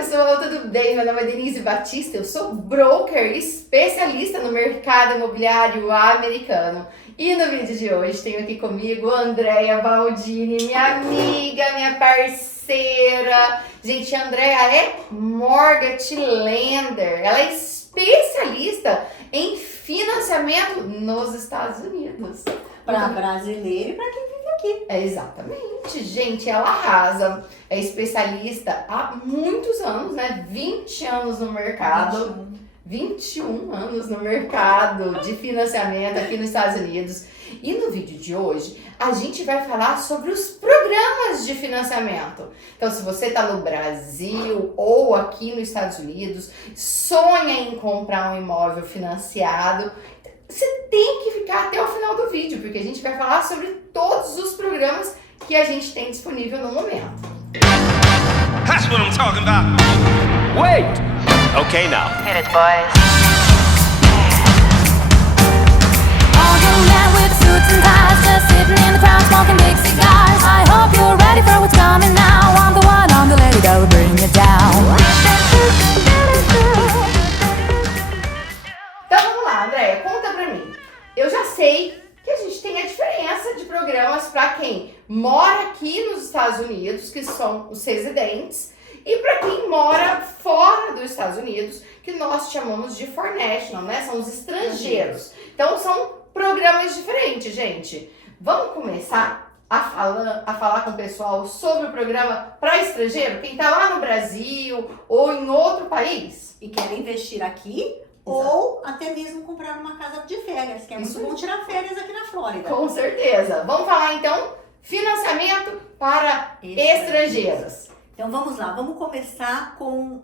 pessoal, tudo bem? Meu nome é Denise Batista, eu sou broker especialista no mercado imobiliário americano. E no vídeo de hoje tenho aqui comigo a Andrea Baldini, minha amiga, minha parceira. Gente, a Andrea é mortgage lender, ela é especialista em financiamento nos Estados Unidos. Para brasileiro e para quem vive aqui. É exatamente, gente, ela arrasa. É especialista há muitos anos, né? 20 anos no mercado. 21 anos no mercado de financiamento aqui nos Estados Unidos. E no vídeo de hoje, a gente vai falar sobre os programas de financiamento. Então, se você está no Brasil ou aqui nos Estados Unidos, sonha em comprar um imóvel financiado, você tem que ficar até o final do vídeo, porque a gente vai falar sobre todos os programas que a gente tem disponível no momento. That's what I'm talking about. Wait! Okay, now. Hit it, boys. All young men with suits and ties, just sitting in the crowd smoking big cigars. I hope you're ready for what's coming now. I'm the one, I'm the lady that will bring it down. Então vamos lá, Andréia, conta pra mim. Eu já sei que a gente tem a diferença de programas para quem mora aqui nos Estados Unidos, que são os residentes, e para quem mora fora dos Estados Unidos, que nós chamamos de for national, né? São os estrangeiros. Então são programas diferentes, gente. Vamos começar a falar com o pessoal sobre o programa para estrangeiro? Quem tá lá no Brasil ou em outro país? E quer investir aqui ou até mesmo comprar uma casa de férias, que é muito bom tirar férias aqui na Flórida. Com certeza. Vamos falar então financiamento para estrangeiros. Então vamos lá, vamos começar com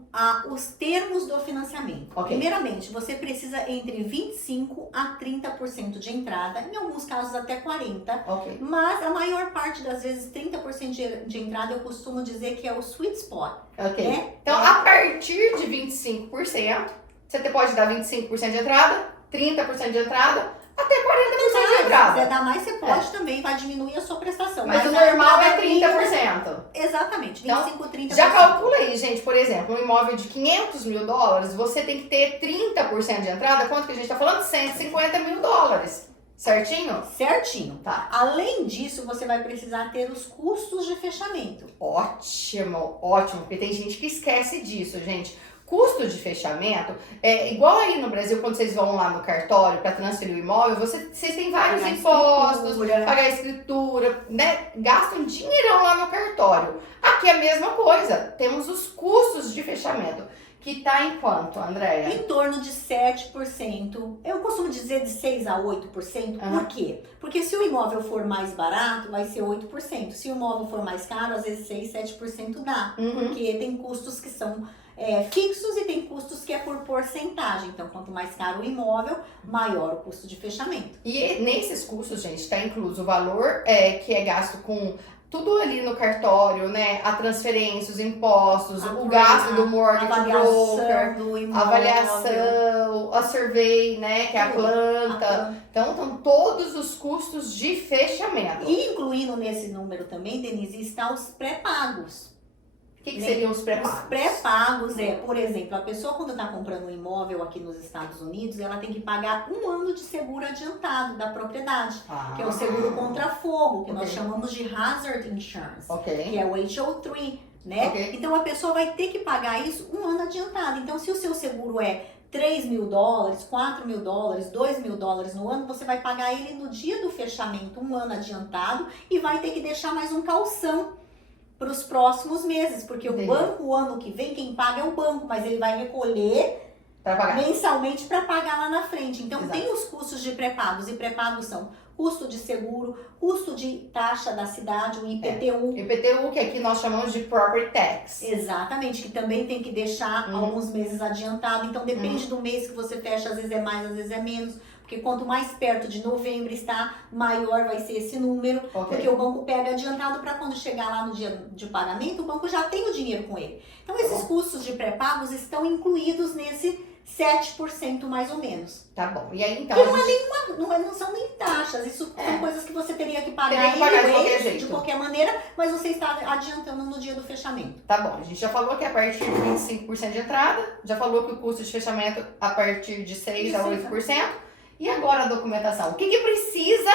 os termos do financiamento. Ok. Primeiramente, você precisa entre 25% a 30% de entrada, em alguns casos até 40%, Ok. mas a maior parte das vezes 30% de entrada eu costumo dizer que é o sweet spot. Ok. né? Então, a partir de 25%, você pode dar 25% de entrada, 30% de entrada, até 40% de Se quiser entrada. dar mais, você pode também, vai diminuir a sua prestação. Mas o a normal é entrada 30%. Exatamente, Então, 25%, 30%. Já calcula aí, gente, por exemplo, um imóvel de $500 mil, você tem que ter 30% de entrada. Quanto que a gente tá falando? $150 mil. Certinho? Certinho. Tá. Além disso, você vai precisar ter os custos de fechamento. Ótimo, ótimo, porque tem gente que esquece disso, gente. Custo de fechamento, é igual aí no Brasil, quando vocês vão lá no cartório para transferir o imóvel, vocês têm vários Pagar impostos, escritura. pagar a escritura, né? Gastam dinheirão lá no cartório. Aqui é a mesma coisa, temos os custos de fechamento, que tá em quanto, Andréia? Em torno de 7%. Eu costumo dizer de 6% a 8%. Aham. Por quê? Porque se o imóvel for mais barato, vai ser 8%. Se o imóvel for mais caro, às vezes 6%, 7% dá. Uhum. Porque tem custos que são fixos e tem custos que é por porcentagem. Então, quanto mais caro o imóvel, maior o custo de fechamento. E nesses custos, gente, está incluso o valor que é gasto com tudo ali no cartório, né? A transferência, os impostos, o gasto do mortgage broker, do a imóvel, avaliação, a survey, né? Que é a Tudo. planta. Então, estão todos os custos de fechamento. E incluindo nesse número também, Denise, está os pré-pagos. O que seriam os Os pré-pagos? pré-pagos por exemplo, a pessoa quando está comprando um imóvel aqui nos Estados Unidos, ela tem que pagar 1 ano de seguro adiantado da propriedade, que é o seguro contra fogo, que nós Ok. chamamos de Hazard Insurance, Ok. que é o HO3, né? Ok. Então a pessoa vai ter que pagar isso 1 ano adiantado. Então se o seu seguro é $3 mil, $4 mil, $2 mil no ano, você vai pagar ele no dia do fechamento 1 ano adiantado e vai ter que deixar mais um calção para os próximos meses, porque Entendi. o banco, o ano que vem, quem paga é o banco, mas ele vai recolher Para pagar. mensalmente para pagar lá na frente. Então, Exato. tem os custos de pré-pagos, e pré-pagos são custo de seguro, custo de taxa da cidade, o IPTU. IPTU, que aqui nós chamamos de Property Tax. Exatamente, que também tem que deixar alguns meses adiantado. Então, depende do mês que você fecha, às vezes é mais, às vezes é menos. Porque quanto mais perto de novembro está, maior vai ser esse número. Ok. Porque o banco pega adiantado para quando chegar lá no dia de pagamento, o banco já tem o dinheiro com ele. Então, esses custos de pré-pagos estão incluídos nesse 7% mais ou menos. Tá bom. E aí, então... Que não são nem taxas, isso são coisas que você teria que pagar, Teria que pagar de anyway, qualquer jeito. de qualquer maneira, mas você está adiantando no dia do fechamento. Tá bom, a gente já falou que a partir de 25% de entrada, já falou que o custo de fechamento a partir de 6% a 8%. E agora a documentação? O que precisa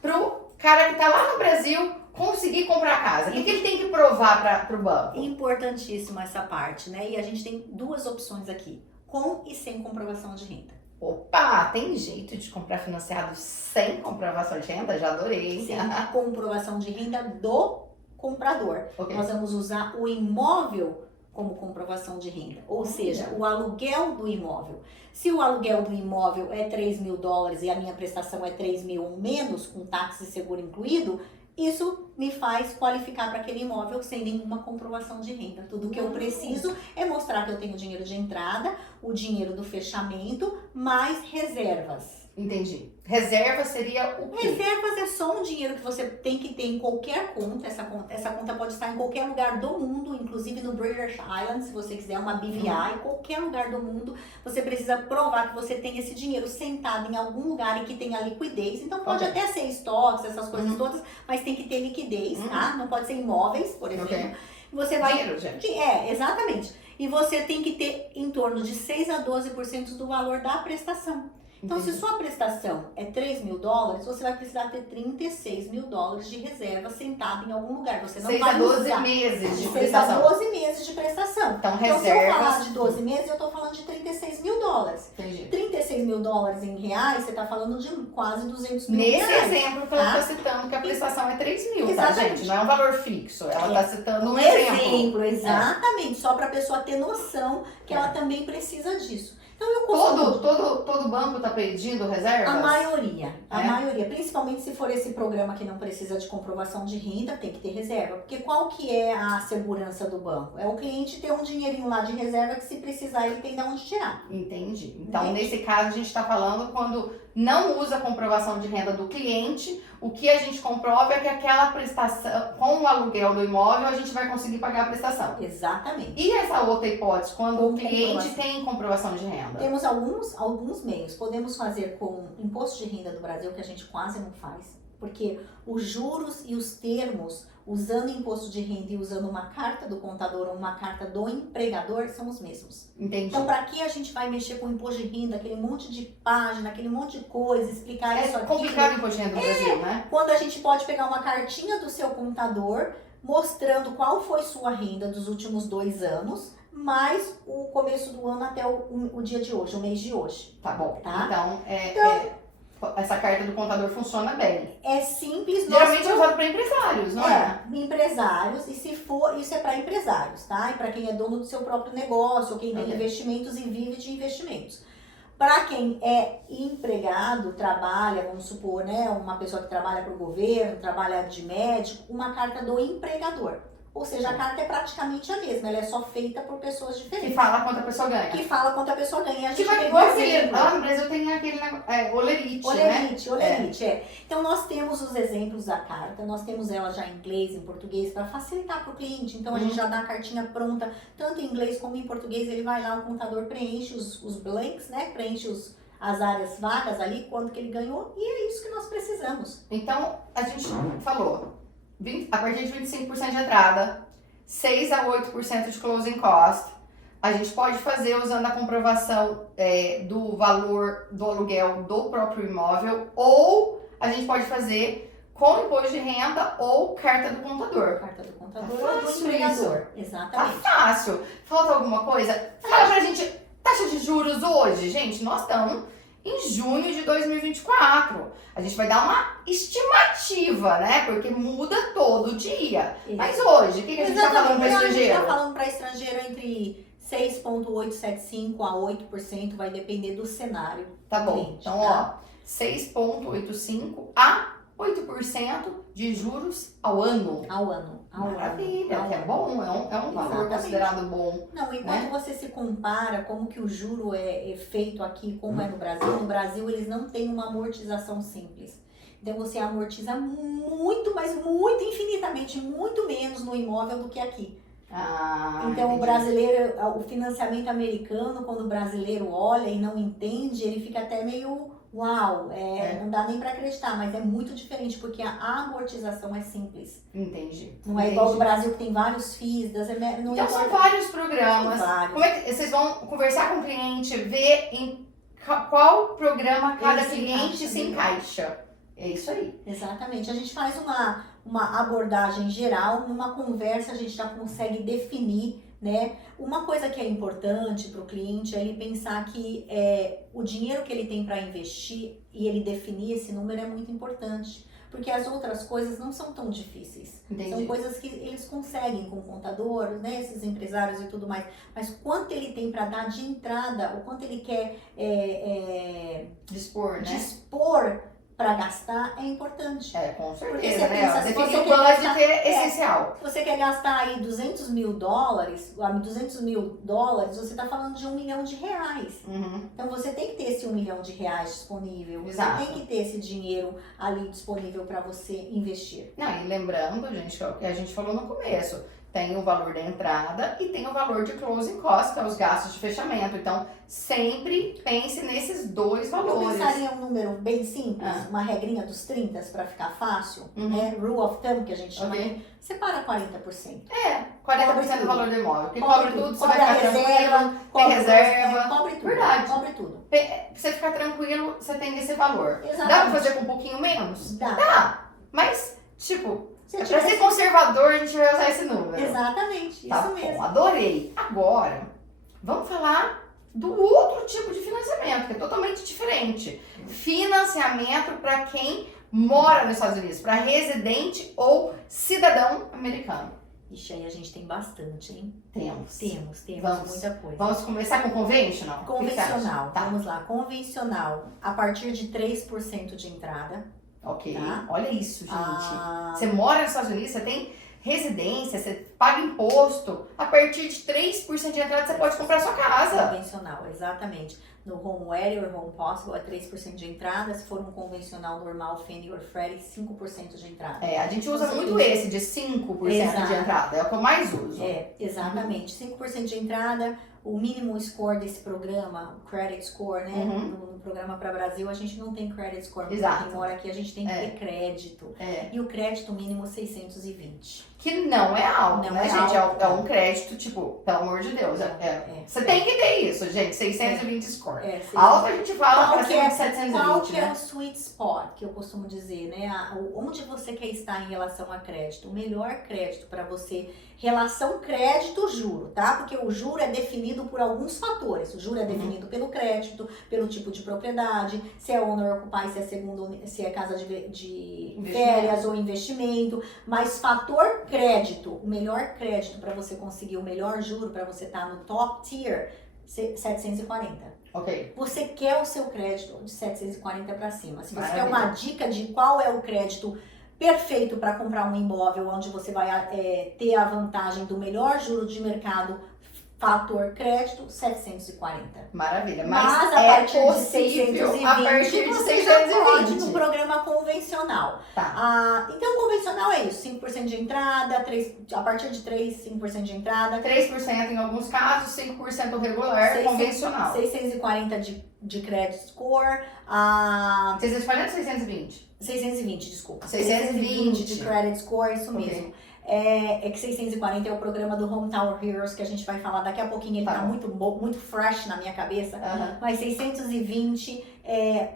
pro cara que tá lá no Brasil conseguir comprar a casa? O que ele tem que provar pro banco? Importantíssima essa parte, né? E a gente tem duas opções aqui, com e sem comprovação de renda. Opa, tem jeito de comprar financiado sem comprovação de renda? Já adorei. Sem comprovação de renda do comprador. Ok. Nós vamos usar o imóvel como comprovação de renda, ou seja, o aluguel do imóvel. Se o aluguel do imóvel é 3 mil dólares e a minha prestação é 3 mil ou menos, com táxi e seguro incluído, isso me faz qualificar para aquele imóvel sem nenhuma comprovação de renda. Tudo que eu preciso é mostrar que eu tenho dinheiro de entrada, o dinheiro do fechamento, mais reservas. Entendi. Reserva seria o quê? Reservas é só um dinheiro que você tem que ter em qualquer conta. Essa conta pode estar em qualquer lugar do mundo, inclusive no British Island, se você quiser uma BVI, qualquer lugar do mundo. Você precisa provar que você tem esse dinheiro sentado em algum lugar e que tenha liquidez. Então pode até ser estoques, essas coisas todas, mas tem que ter liquidez, tá? Não pode ser imóveis, por exemplo. Ok. Você vai... Dinheiro, gente. Exatamente. E você tem que ter em torno de 6 a 12% do valor da prestação. Então, se sua prestação é 3 mil dólares, você vai precisar ter 36 mil dólares de reserva sentado em algum lugar. Você não 6 vai a 12 usar. meses de 6 prestação. a 12 meses de prestação. Então, se eu reservas... falar de 12 meses, eu estou falando de 36 mil dólares. Entendi. 36 mil dólares em reais, você está falando de quase 200 mil Nesse reais. exemplo que ela está citando que a prestação é 3 mil, tá, Exatamente. gente? Não é um valor fixo. Ela está citando um exemplo. Exatamente. Só para a pessoa ter noção que ela também precisa disso. Então, eu costumo... Todo banco está pedindo reservas? A maioria, principalmente se for esse programa que não precisa de comprovação de renda, tem que ter reserva. Porque qual que é a segurança do banco? É o cliente ter um dinheirinho lá de reserva que se precisar ele tem de onde tirar. Entendi. Então, nesse caso, a gente está falando quando não usa a comprovação de renda do cliente, o que a gente comprova é que aquela prestação, com o aluguel do imóvel, a gente vai conseguir pagar a prestação. Exatamente. E essa outra hipótese, quando o cliente tem comprovação de renda? Temos alguns meios. Podemos fazer com imposto de renda do Brasil, que a gente quase não faz. Porque os juros e os termos, usando imposto de renda e usando uma carta do contador ou uma carta do empregador, são os mesmos. Entendi. Então, para que a gente vai mexer com imposto de renda, aquele monte de página, aquele monte de coisa, explicar isso aqui? É complicado o imposto de renda no Brasil, né? Quando a gente pode pegar uma cartinha do seu contador, mostrando qual foi sua renda dos últimos 2 anos, mais o começo do ano até o dia de hoje, o mês de hoje. Tá bom. Tá? Então, essa carta do contador funciona bem. É simples. Geralmente é usado para empresários, não é? Empresários, e se for, isso é para empresários, tá? E para quem é dono do seu próprio negócio, ou quem tem investimentos e vive de investimentos. Para quem é empregado, trabalha, vamos supor, né? Uma pessoa que trabalha para o governo, trabalha de médico, uma carta do empregador. Ou seja, a carta é praticamente a mesma, ela é só feita por pessoas diferentes. Que fala quanto a pessoa ganha. Que fala quanto a pessoa ganha. A gente Que vai tem igual exemplo. lá no Brasil tem aquele olerite, né? Olerite. Então nós temos os exemplos da carta, nós temos ela já em inglês, em português, para facilitar para o cliente. Então a gente já dá a cartinha pronta, tanto em inglês como em português. Ele vai lá, o contador preenche os blanks, né? Preenche as áreas vagas ali, quanto que ele ganhou, e é isso que nós precisamos. Então, a gente falou, a partir de 25% de entrada, 6 a 8% de closing cost, a gente pode fazer usando a comprovação do valor do aluguel do próprio imóvel, ou a gente pode fazer com imposto de renda ou carta do contador. Carta do contador Tá ou do fácil empregador. Tá Exatamente. fácil. Falta alguma coisa? Fala pra gente, taxa de juros hoje, gente, nós estamos em junho de 2024. A gente vai dar uma estimativa, né? Porque muda todo dia. Isso. Mas hoje, o que a gente está falando para A gente estrangeiro? está falando para estrangeiro entre 6,875% a 8%, vai depender do cenário. Tá bom. cliente, Então, tá? ó, 6,85% a 8% de juros ao ano. Ao ano. Maravilha, que é bom, é um valor Exatamente. considerado bom. Não, e quando você se compara como que o juro é feito aqui, como é no Brasil eles não têm uma amortização simples. Então você amortiza muito, mas muito, infinitamente, muito menos no imóvel do que aqui. Então, o entendi. brasileiro, o financiamento americano, quando o brasileiro olha e não entende, ele fica até meio, uau, não dá nem para acreditar, mas é muito diferente, porque a amortização é simples. Entendi. Não é igual no Brasil que tem vários FIIs, não Então são importa. vários programas. São vários. Como é que vocês vão conversar com o cliente, ver em qual programa cada Ele se cliente encaixa se encaixa? É isso aí. Exatamente. A gente faz uma abordagem geral, numa conversa a gente já consegue definir, né? Uma coisa que é importante para o cliente é ele pensar que o dinheiro que ele tem para investir e ele definir esse número é muito importante. Porque as outras coisas não são tão difíceis. Entendi. São coisas que eles conseguem com o contador, né? Esses empresários e tudo mais. Mas quanto ele tem para dar de entrada, o quanto ele quer Dispor, né? dispor para gastar é importante. Com Porque certeza, você né? pensa, se Definir você o quer budget gastar- é essencial. Se você quer gastar aí $200 mil, $200 mil, você está falando de R$1 milhão. Uhum. Então você tem que ter esse R$1 milhão disponível. Você Exato. tem que ter esse dinheiro ali disponível para você investir. Não, e lembrando, gente, que é o que a gente falou no começo, tem o valor da entrada e tem o valor de closing cost, que é os gastos de fechamento. Então, sempre pense nesses dois Eu valores. pensaria um número bem simples, Ah. uma regrinha dos 30 para ficar fácil, Uhum. né? Rule of thumb, que a gente chama. Ok. Separa 40%. 40% do valor do imóvel. Porque cobre tudo, você vai cobre a ficar reserva, tranquilo. cobre reserva. cobre tudo. Verdade. Cobre tudo. Pra você ficar tranquilo, você tem esse valor. Dá pra Exatamente. fazer com um pouquinho menos? Dá. Dá. Mas, tipo, Se pra tivesse- ser conservador, a gente vai usar esse número. Exatamente, Tá isso bom, mesmo. adorei. Agora, vamos falar do outro tipo de financiamento, que é totalmente diferente. Financiamento para quem mora nos Estados Unidos, para residente ou cidadão americano. Ixi, aí a gente tem bastante, hein? Temos. Temos Vamos. muita coisa. Vamos começar com conventional? O que você acha? Convencional, Tá. vamos lá. Convencional, a partir de 3% de entrada. Ok. Tá. Olha isso, gente. Ah, Você mora nos Estados Unidos, você tem residência, você paga imposto. A partir de 3% de entrada, você pode comprar sua casa. convencional, exatamente. No HomeWare or Home Possible é 3% de entrada. Se for um convencional normal, Fannie or Freddie, 5% de entrada. A gente usa Você muito tem- esse de 5% de Exato. entrada. É o que eu mais uso. Exatamente. 5% de entrada. O mínimo score desse programa, o credit score, né? Uhum. No programa para Brasil, a gente não tem credit score. Porque Exato. quem mora aqui, a gente tem que ter crédito. E o crédito mínimo 620. Que não é alto, Não né, é gente? alto. É um crédito, tipo, pelo amor de Deus. Você tem que ter isso, gente. 620 score. Alto a gente fala para cima de Qual 720, que é né? o sweet spot, que eu costumo dizer, né? Onde você quer estar em relação a crédito? O melhor crédito para você, relação crédito-juro, tá? Porque o juro é definido por alguns fatores. O juro é definido pelo crédito, pelo tipo de propriedade, se é owner occupy, se é casa de férias ou investimento. Mas fator crédito, o melhor crédito para você conseguir o melhor juro, para você estar no top tier, 740. Ok. Você quer o seu crédito de 740 para cima. Se você Maravilha. quer uma dica de qual é o crédito perfeito para comprar um imóvel, onde você vai ter a vantagem do melhor juro de mercado, fator crédito, 740. Maravilha. Mas a é partir de possível 620, a partir de você já pode 620. no programa convencional. Tá. Então, convencional é isso, 5% de entrada, a partir de 3, 5% de entrada, 3% em alguns casos, 5% regular, convencional. 640 de credit score, 640 ou 620? 620, desculpa. 620 de credit score, isso Ok. mesmo. É que 640 é o programa do Hometown Heroes, que a gente vai falar daqui a pouquinho, ele Tá tá bom. muito fresh na minha cabeça. Aham. Mas 620,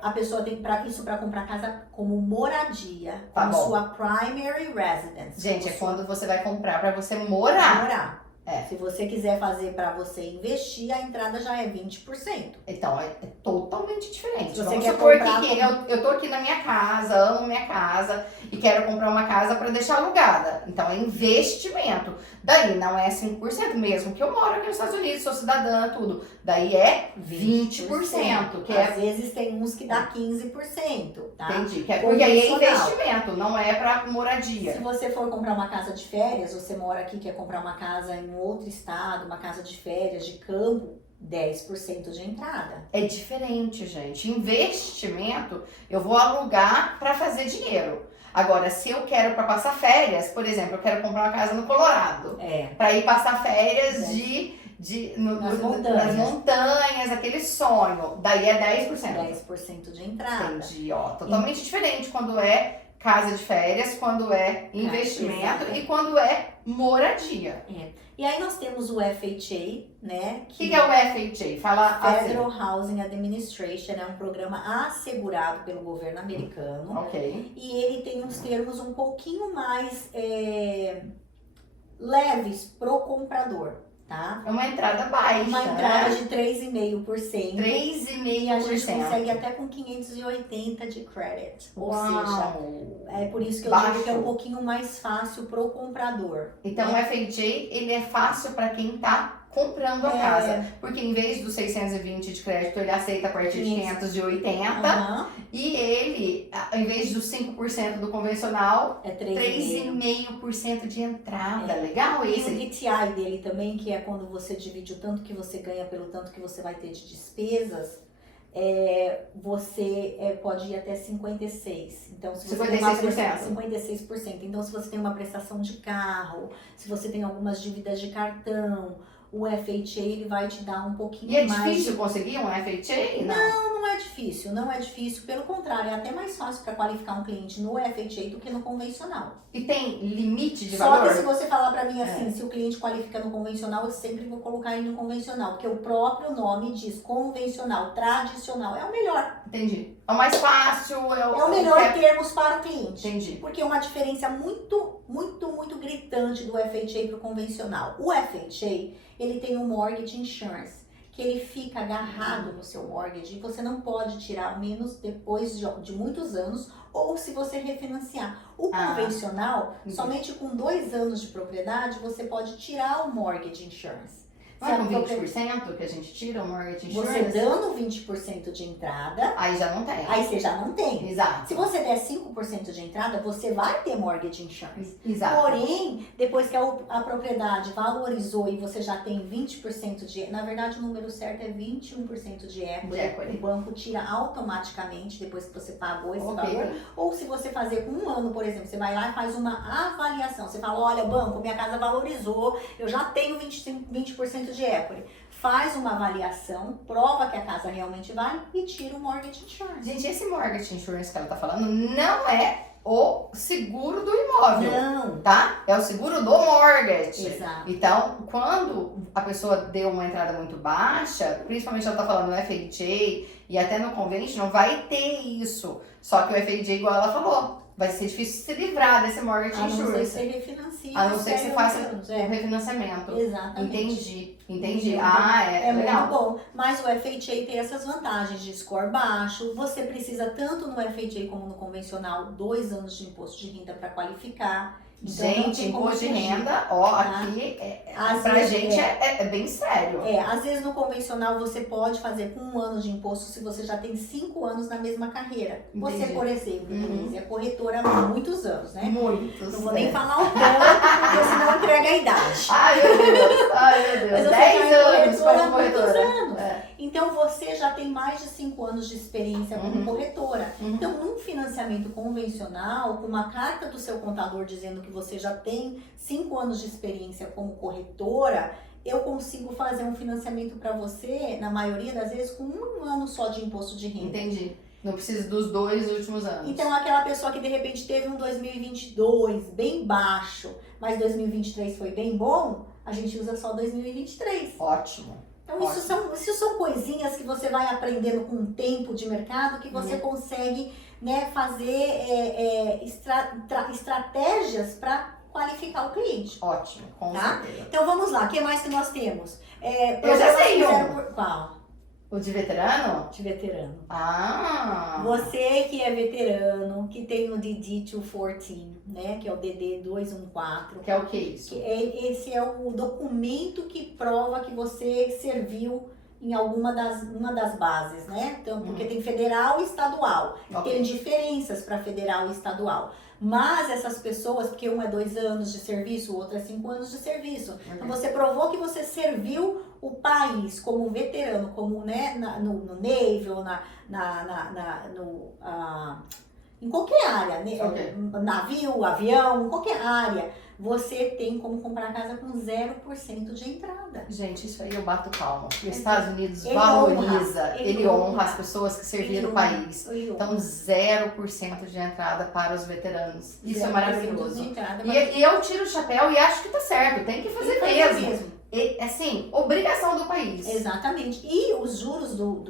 a pessoa tem isso para comprar casa como moradia, Tá como bom. sua primary residence. Gente, é como quando você vai comprar pra você sua- morar. morar. É. Se você quiser fazer para você investir, a entrada já é 20%. Então, é totalmente diferente. Se você Vamos quer supor comprar que eu tô aqui na minha casa, amo minha casa e quero comprar uma casa para deixar alugada. Então, é investimento. Daí, não é 5%, mesmo que eu moro aqui nos Estados Unidos, sou cidadã, tudo. Daí é 20%, que é... Às vezes tem uns que dá 15%, tá? Entendi, que é porque aí é Convencional. investimento, não é para moradia. Se você for comprar uma casa de férias, você mora aqui, quer comprar uma casa em outro estado, uma casa de férias, de campo, 10% de entrada. É diferente, gente. Investimento, eu vou alugar para fazer dinheiro. Agora, se eu quero para passar férias, por exemplo, eu quero comprar uma casa no Colorado, para ir passar férias nas montanhas, aquele sonho, daí é 10%. 10% de entrada. Entendi, ó. Totalmente diferente quando é casa de férias, quando é investimento e quando é moradia. E aí nós temos o FHA, né? O que é o FHA? Fala Federal assim. Housing Administration, é um programa assegurado pelo governo americano. Ok. E ele tem uns termos um pouquinho mais leves pro comprador, tá? É uma entrada baixa, Uma entrada né? de 3,5%. 3,5%. E a gente consegue até com 580 de credit. Ou seja, é por isso que eu digo que é um pouquinho mais fácil pro comprador. Então o FHA, ele é fácil para quem tá comprando a casa. Porque em vez dos 620 de crédito, ele aceita a partir de 580. E ele, em vez dos 5% do convencional, é 3,5% de entrada. Legal e isso. o DTI dele também, que é quando você divide o tanto que você ganha pelo tanto que você vai ter de despesas, você pode ir até 56%. Então, se você 56%. Então, se você tem uma prestação de carro, se você tem algumas dívidas de cartão, o FHA ele vai te dar um pouquinho mais. E é difícil conseguir um FHA? Não é difícil, não é difícil. Pelo contrário, é até mais fácil para qualificar um cliente no FHA do que no convencional. E tem limite de Só valor? que se você falar para mim assim, se o cliente qualifica no convencional, eu sempre vou colocar ele no convencional, porque o próprio nome diz convencional, tradicional, é o melhor. Entendi. É o mais fácil, é o melhor termos para o cliente. Entendi. Porque é uma diferença muito gritante do FHA para o convencional. O FHA, ele tem o Mortgage Insurance, que ele fica agarrado no seu mortgage e você não pode tirar menos depois de muitos anos ou se você refinanciar. O convencional, somente com 2 anos de propriedade, você pode tirar o Mortgage Insurance. Não é com 20% que a gente tira o mortgage insurance? Você dando 20% de entrada... Aí já não tem. Aí você já não tem. Exato. Se você der 5% de entrada, você vai ter mortgage insurance. Exato. Porém, depois que a propriedade valorizou e você já tem 20% de... Na verdade, o número certo é 21% de equity. O banco tira automaticamente, depois que você pagou esse valor. Ou se você fazer com 1 ano, por exemplo, você vai lá e faz uma avaliação. Você fala, olha, banco, minha casa valorizou, eu já tenho 20% de equity. Faz uma avaliação, prova que a casa realmente vale e tira o mortgage insurance. Gente, esse mortgage insurance que ela tá falando não é o seguro do imóvel. Não. Tá? É o seguro do mortgage. Exato. Então, quando a pessoa deu uma entrada muito baixa, principalmente ela tá falando no FHA e até no conventional, vai ter isso. Só que o FHA, igual ela falou, vai ser difícil se livrar desse mortgage insurance. A não ser que você refinancia. A não ser que você faça o refinanciamento. Exatamente. Entendi. É legal. muito bom. Mas o FHA tem essas vantagens de score baixo. Você precisa tanto no FHA como no convencional 2 anos de imposto de renda para qualificar. Então, gente, imposto de renda, ó, aqui pra gente é bem sério. Às vezes no convencional você pode fazer com 1 ano de imposto se você já tem 5 anos na mesma carreira. Entendi. Você, por exemplo, Denise, é corretora há muitos anos, né? Muitos. Não vou nem falar o tanto, porque senão entrega a idade. Ai, meu Deus. Mas 10 anos como corretora. corretora. Então você já tem mais de 5 anos de experiência como corretora. Então, num financiamento convencional, com uma carta do seu contador dizendo que você já tem 5 anos de experiência como corretora, eu consigo fazer um financiamento para você, na maioria das vezes, com 1 ano só de imposto de renda. Entendi. Não precisa dos 2 últimos anos. Então, aquela pessoa que de repente teve um 2022 bem baixo, mas 2023 foi bem bom, a gente usa só 2023. Ótimo. Então, isso são coisinhas que você vai aprendendo com o tempo de mercado, que você consegue, né, fazer estratégias para qualificar o cliente. Ótimo, com certeza. Então, vamos lá. O que mais que nós temos? Eu já sei Qual? O de veterano? De veterano. Você que é veterano, que tem o DD 214, né? Que é o DD 214. Que é o que isso? Esse é o documento que prova que você serviu em uma das bases, né? Então, porque tem federal e estadual. Tem diferenças para federal e estadual. Mas essas pessoas, porque um é 2 anos de serviço, o outro é 5 anos de serviço. Então, você provou que você serviu o país como veterano, como, né, no Navy ou Em qualquer área, né? Ok. Navio, avião, qualquer área, você tem como comprar casa com 0% de entrada. Gente, isso aí eu bato palma. Os Estados Unidos Ele valoriza, honra, ele honra as pessoas que serviram o país. Então, 0% de entrada para os veteranos. Isso é 0% maravilhoso. de entrada, E eu tiro o chapéu e acho que tá certo, tem que fazer mesmo. E, assim, obrigação do país. Exatamente. E os juros do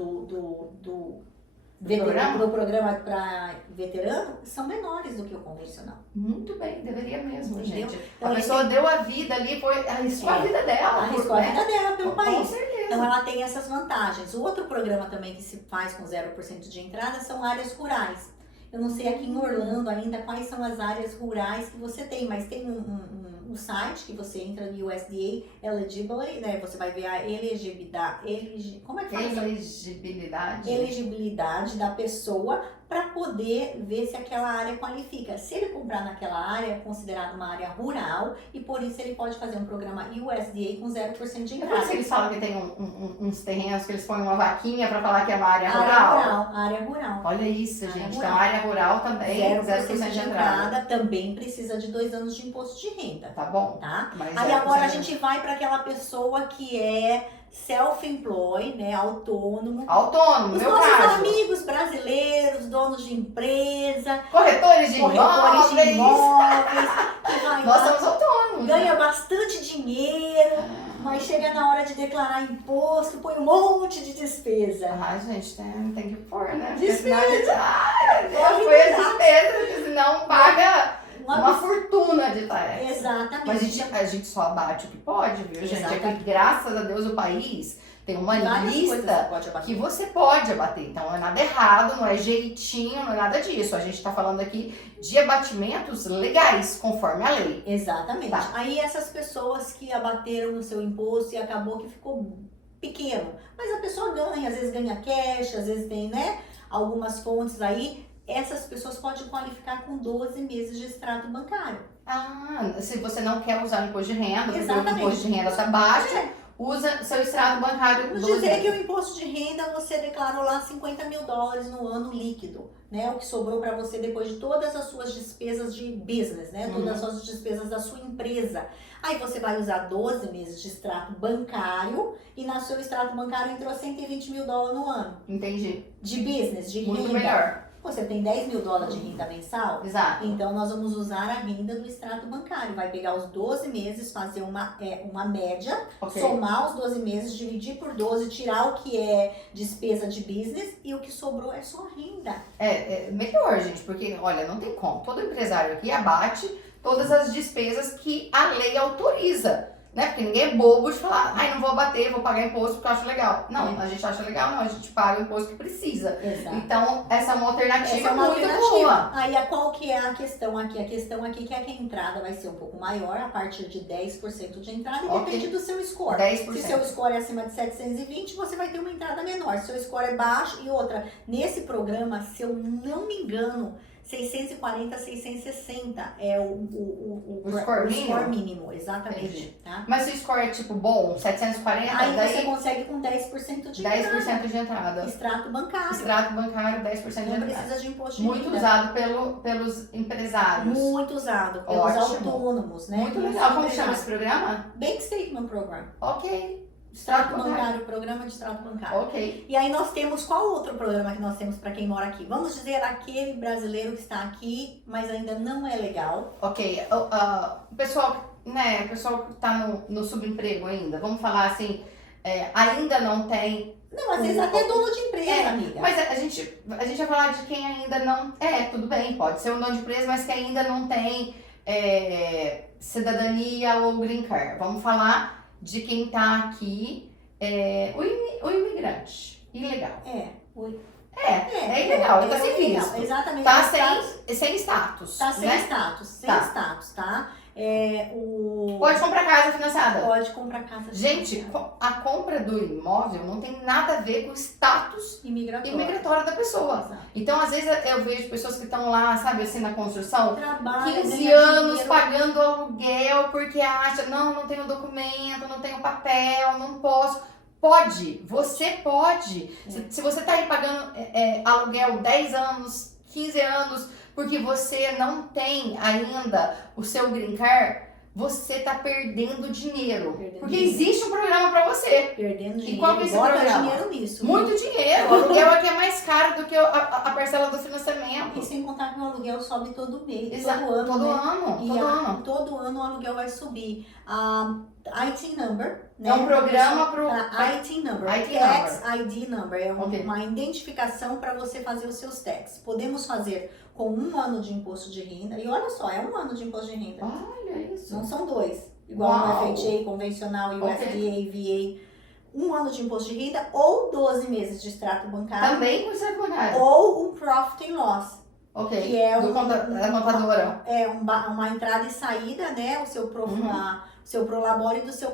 programa para veterano são menores do que o convencional. Muito bem, deveria mesmo, Entendeu? gente. Então, a pessoa deu a vida ali, arriscou a vida dela. Arriscou a vida dela pelo Com país. certeza. Então ela tem essas vantagens. O outro programa também que se faz com 0% de entrada são áreas rurais. Eu não sei aqui em Orlando ainda quais são as áreas rurais que você tem, mas tem um site que você entra no USDA Eligibility, né? Você vai ver a elegibilidade. Como é que fala isso? Elegibilidade da pessoa para poder ver se aquela área qualifica. Se ele comprar naquela área, é considerado uma área rural e por isso ele pode fazer um programa USDA com 0% de É por entrada. isso que eles falam que tem uns terrenos que eles põem uma vaquinha pra falar que é uma área rural. Área rural. Olha isso, Área gente. rural. Então, área rural também, 0% de entrada também precisa de 2 anos de imposto de renda, Tá bom. tá? Mas Aí 0% agora a gente vai para aquela pessoa que é self-employed, né, autônomo. Autônomo, Os meu nossos caso. amigos brasileiros, donos de empresa, Corretores de corretores de imóveis. que vai Nós lá, somos autônomos. ganha bastante dinheiro, mas chega na hora de declarar imposto, põe um monte de despesa. Ai, gente, tem que pôr, né? Porque Despesa. senão a gente. Ai, meu Deus, Pode foi a mudar. despesa, porque senão paga Uma uma fortuna de tarefa. Exatamente. Mas a gente só abate o que pode, viu, gente? É Exatamente. que, graças a Deus, o país tem uma Várias coisas lista você pode abater. que você pode abater. Então, não é nada errado, não é jeitinho, não é nada disso. A gente tá falando aqui de abatimentos legais, conforme a lei. Exatamente. Tá. Aí essas pessoas que abateram no seu imposto e acabou que ficou pequeno. Mas a pessoa ganha, às vezes ganha cash, às vezes tem, né, algumas fontes aí. Essas pessoas podem qualificar com 12 meses de extrato bancário. Ah, se você não quer usar o imposto de renda, porque o Exatamente. imposto de renda tá baixo, usa seu extrato bancário. Vamos 12 dizer que meses. o imposto de renda você declarou lá $50 mil no ano líquido, né? O que sobrou para você depois de todas as suas despesas de business, né? Todas as suas despesas da sua empresa. Aí você vai usar 12 meses de extrato bancário e no seu extrato bancário entrou $120 mil no ano. Entendi. De business, de Muito renda. melhor. Você tem $10 mil de renda mensal? Exato. Então, nós vamos usar a renda do extrato bancário. Vai pegar os 12 meses, fazer uma média, Ok. somar os 12 meses, dividir por 12, tirar o que é despesa de business e o que sobrou é só renda. É melhor, gente, porque, olha, não tem como. Todo empresário aqui abate todas as despesas que a lei autoriza, né? Porque ninguém é bobo de falar, ai, não vou abater, vou pagar imposto porque eu acho legal. Não, a gente acha legal, não, a gente paga o imposto que precisa. Exato. Então, essa é uma alternativa Essa é uma muito alternativa. boa. Aí, qual que é a questão aqui? A questão aqui é que a entrada vai ser um pouco maior, a partir de 10% de entrada, e Ok. depende do seu score. 10%. Se seu score é acima de 720, você vai ter uma entrada menor. Se seu score é baixo, e outra, nesse programa, se eu não me engano, 640, 660 é o score mínimo, exatamente. Entendi. Tá? Mas se o score é tipo bom, 740, Aí daí você consegue com 10% de 10% de entrada. extrato bancário. Extrato bancário, 10% de Não entrada. precisa de imposto de Muito renda. usado pelos empresários. Muito usado pelos Ótimo. autônomos, né? Muito Pelos legal. Como chama empresários. esse programa? Bank Statement Program. Ok. Extrato bancário, programa de extrato bancário. Ok. E aí nós temos, qual outro programa que nós temos para quem mora aqui? Vamos dizer aquele brasileiro que está aqui, mas ainda não é legal. Ok. O pessoal, né, o pessoal que tá no subemprego ainda, vamos falar assim, ainda não tem. Não, às vezes até dono de empresa, amiga. Mas a gente vai falar de quem ainda não. Tudo bem, pode ser um dono de empresa, mas que ainda não tem cidadania ou green card. Vamos falar de quem tá aqui, o imigrante, ilegal. É ilegal, ele tá sem ilegal, visto. Exatamente. Tá Tá sem status, Tá sem né? status, sem Tá. status, tá? Pode comprar casa financiada. Pode comprar casa. Gente, a compra do imóvel não tem nada a ver com o status imigratório da pessoa. Exato. Então, às vezes, eu vejo pessoas que estão lá, sabe, assim, na construção, Trabalha, 15 ganha anos dinheiro. pagando aluguel porque acha, não tenho documento, não tenho papel, não posso. Pode, você pode. Se você tá aí pagando aluguel 10 anos, 15 anos, porque você não tem ainda o seu green card, você tá perdendo dinheiro. Porque existe um programa pra você. Perdendo E dinheiro, qual que é esse bota programa? dinheiro nisso. Muito dinheiro. O aluguel aqui é mais caro do que a parcela do financiamento. E sem contar que o aluguel sobe todo mês, Exato. todo ano, Todo né? ano. E Todo ano. todo ano o aluguel vai subir. IT Number, né? É um programa pro... IT Number, IT Tax ID Number, é Ok. uma identificação para você fazer os seus taxes. Podemos fazer com 1 ano de imposto de renda, e olha só, é 1 ano de imposto de renda, Olha isso. não são 2, igual Uau. no FHA, convencional, Ok. USDA, VA. 1 ano de imposto de renda ou 12 meses de extrato bancário, Também com extrato bancário. ou um Profit and Loss. Ok. Que é da contadora. É uma entrada e saída, né? O seu prolabore do seu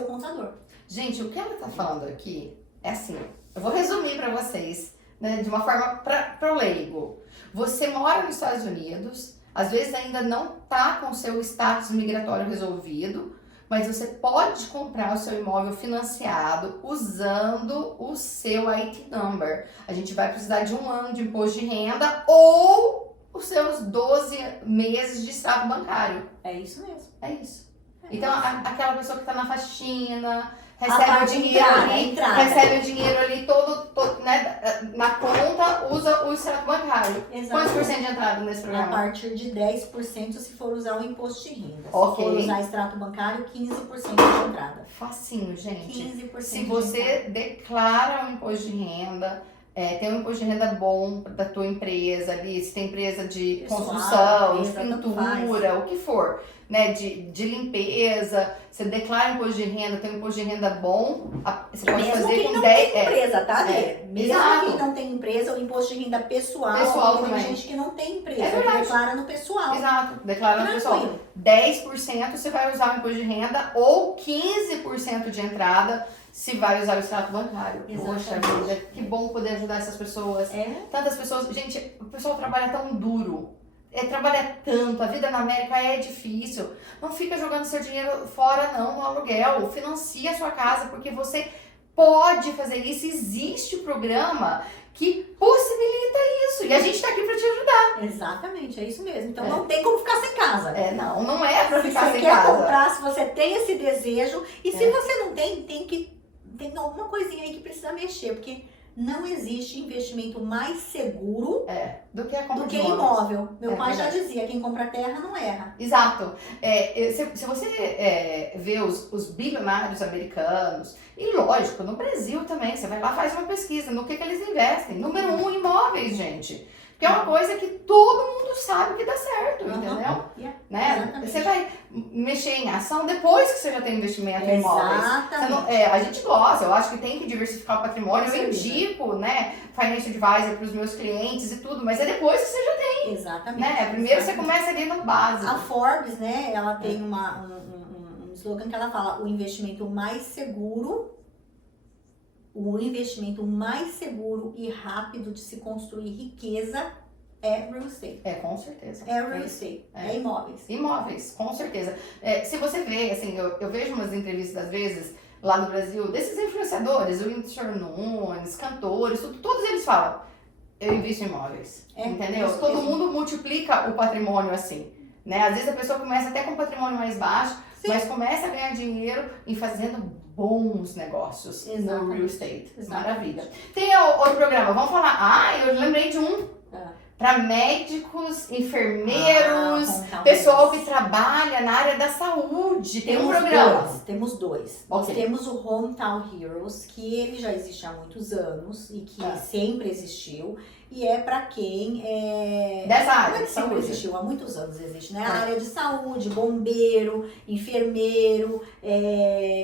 contador. Gente, o que ela tá falando aqui é assim, eu vou resumir pra vocês, né, de uma forma para o leigo. Você mora nos Estados Unidos, às vezes ainda não tá com o seu status migratório resolvido, mas você pode comprar o seu imóvel financiado usando o seu IT Number. A gente vai precisar de 1 ano de imposto de renda ou os seus 12 meses de extrato bancário. É isso mesmo. É isso. É Então, isso. aquela pessoa que tá na faxina, A recebe o parte dinheiro entrada, ali, entrada. recebe o dinheiro ali todo né, na conta, usa o extrato bancário. Exato. Quantos por cento de entrada nesse A programa? partir de 10% se for usar o imposto de renda. Ok. Se for usar extrato bancário, 15% de entrada. Facinho, gente. 15% Se de você entrada. declara o imposto de renda, tem um imposto de renda bom da tua empresa ali, se tem empresa de Pessoal, construção, de empresa, tanto pintura, o que for, né, de limpeza, você declara imposto de renda, tem um imposto de renda bom, você pode Mesmo fazer quem com não 10... tem empresa, tá, Dê? Mesmo exato. quem não tem empresa, o imposto de renda pessoal, Pessoal porque também. tem gente que não tem empresa, É verdade. declara no pessoal. Exato, declara no pessoal. Tranquilo. 10% você vai usar o imposto de renda ou 15% de entrada se vai usar o extrato bancário. Poxa Exatamente. vida, que bom poder ajudar essas pessoas. Tantas pessoas, gente, o pessoal trabalha tão duro, trabalha tanto, a vida na América é difícil. Não fica jogando seu dinheiro fora não, no aluguel, financia a sua casa, porque você pode fazer isso, existe o programa que possibilita isso, e a gente tá aqui pra te ajudar. Exatamente, é isso mesmo. Então não tem como ficar sem casa. Não é pra Se ficar você sem quer casa. comprar, se você tem esse desejo, e se você não tem, tem alguma coisinha aí que precisa mexer, porque não existe investimento mais seguro Do que a compra do de que imóveis. imóvel. Meu pai já verdade. dizia, quem compra terra não erra. Exato. Se você vê os bilionários americanos, e lógico, no Brasil também, você vai lá e faz uma pesquisa no que eles investem. Número 1, imóveis, gente. Que é uma coisa que todo mundo sabe que dá certo, entendeu? Né? Exatamente. Você vai mexer em ação depois que você já tem investimento em imóveis. Você não- Exatamente. a gente gosta, eu acho que tem que diversificar o patrimônio. Com Eu certeza. indico, né, financial advisor para os meus clientes e tudo, mas é depois que você já tem, Exatamente. né? Primeiro você Exatamente. começa ali no básico. A Forbes, né, ela tem um slogan que ela fala, o investimento mais seguro e rápido de se construir riqueza é real estate. Com certeza. É real estate, é imóveis. Imóveis, com certeza. Se você vê, assim, eu vejo umas entrevistas às vezes lá no Brasil, desses influenciadores, o Whindersson Nunes, cantores, todos eles falam, eu invisto em imóveis, entendeu? isso Todo mesmo. mundo multiplica o patrimônio assim, né? Às vezes a pessoa começa até com um patrimônio mais baixo, Sim. mas começa a ganhar dinheiro em fazendo bons negócios no Exatamente. real estate. Exatamente. Maravilha. Tem outro programa, vamos falar, eu lembrei de um. Para médicos, enfermeiros, pessoal que trabalha na área da saúde. Tem um programa. Temos dois. Nós temos o Hometown Heroes, que ele já existe há muitos anos e que sempre existiu. E é para quem dessa área não é de que sempre saúde. existiu, há muitos anos existe, né? A área de saúde, bombeiro, enfermeiro.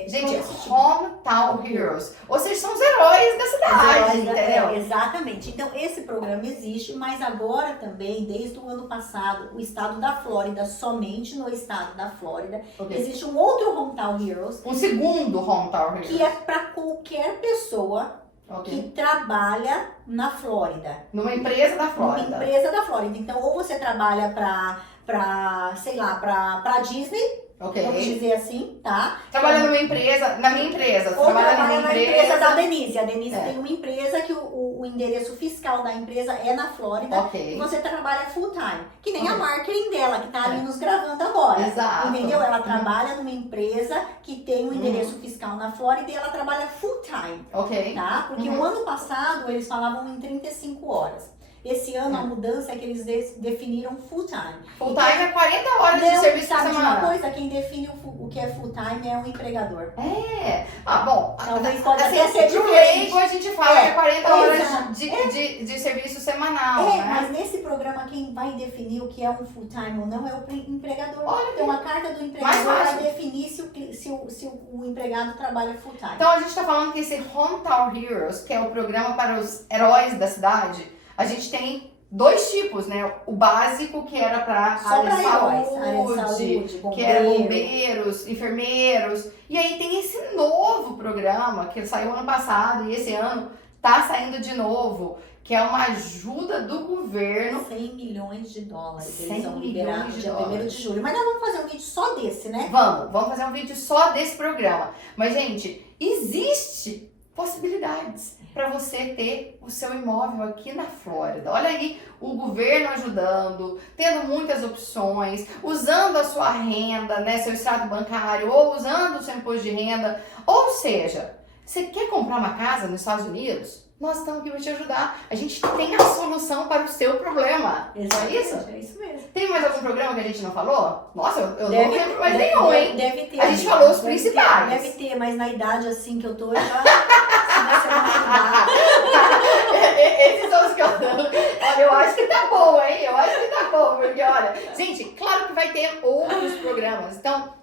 Gente, todo esse tipo. Hometown Heroes. Ou seja, são os heróis da cidade, entendeu? Exatamente. Então, esse programa existe, mas agora também, desde o ano passado, o estado da Flórida, somente no estado da Flórida, existe um outro Hometown Heroes. Um segundo Hometown Heroes. Que é para qualquer pessoa que trabalha na Flórida. Numa empresa da Flórida. Numa empresa da Flórida. Então, ou você trabalha pra sei lá, pra Disney, Ok. Vamos dizer assim, tá? Trabalha numa empresa, na minha empresa. Você Ou trabalha trabalha numa na empresa da empresa. Denise. A Denise É. tem uma empresa que o endereço fiscal da empresa é na Flórida. E Ok. você trabalha full time. Que nem a Ok. marketing dela, que tá ali É. nos gravando agora. Exato. Entendeu? Ela Uhum. trabalha numa empresa que tem um endereço fiscal na Flórida e ela trabalha full time. Ok. Tá? Porque Uhum. o ano passado eles falavam em 35 horas. Esse ano a mudança é que eles definiram full time. Full time é 40 horas de Não, serviço por sabe de uma semana. coisa? Quem define o que é full time é o empregador. É. Ah, bom. Talvez pode assim, até ser pro diferente. leigo a gente fala que é 40 horas exato. de serviço semanal, É, né? mas nesse programa quem vai definir o que é um full time ou não é o empregador. Olha Então a carta do empregador mais vai definir se o empregado trabalha full time. Então a gente tá falando que esse Hometown Heroes, que é o programa para os heróis da cidade, a gente tem dois tipos, né? O básico, que era para Só área para de heróis, saúde, área de saúde, que era bombeiro. bombeiros, enfermeiros. E aí tem esse novo programa que saiu ano passado e esse ano tá saindo de novo, que é uma ajuda do governo. 100 milhões de dólares 100 eles vão liberar no milhões de dia 1º dólares. de julho. Mas nós vamos fazer um vídeo só desse, né? Vamos fazer um vídeo só desse programa. Mas, gente, existe possibilidades para você ter o seu imóvel aqui na Flórida. Olha aí, o governo ajudando, tendo muitas opções, usando a sua renda, né, seu extrato bancário, ou usando o seu imposto de renda. Ou seja, você quer comprar uma casa nos Estados Unidos? Nós estamos aqui para te ajudar. A gente tem a solução para o seu problema. Não é isso? É isso mesmo. Tem mais algum programa que a gente não falou? Nossa, eu não lembro mais nenhum, hein? Deve ter. A gente falou os Deve principais. Deve ter, mas na idade assim que eu tô, eu já... se você não ajudar. Esses são os que eu dou. Olha, eu acho que tá bom, hein? Eu acho que tá bom, porque olha, gente, claro que vai ter outros programas. Então,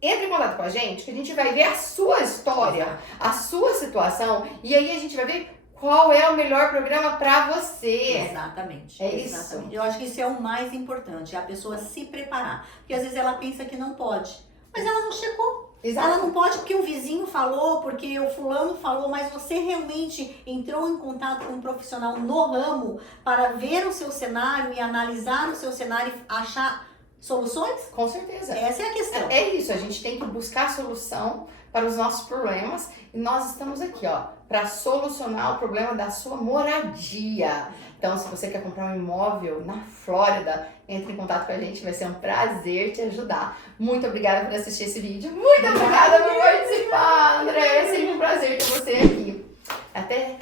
entre em contato com a gente, que a gente vai ver a sua história, a sua situação, e aí a gente vai ver qual é o melhor programa pra você. Exatamente. É isso. Exatamente. Eu acho que isso é o mais importante, é a pessoa se preparar. Porque às vezes ela pensa que não pode, mas ela não checou. Exato. Ela não pode porque o vizinho falou, porque o fulano falou, mas você realmente entrou em contato com um profissional no ramo para ver o seu cenário e analisar o seu cenário e achar soluções? Com certeza. Essa é a questão. É isso, a gente tem que buscar solução para os nossos problemas e nós estamos aqui, ó, para solucionar o problema da sua moradia. Então, se você quer comprar um imóvel na Flórida, entre em contato com a gente, vai ser um prazer te ajudar. Muito obrigada por assistir esse vídeo. Muito obrigada por participar, André. É sempre um prazer ter você aqui. Até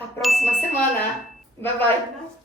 a próxima semana. Bye, bye.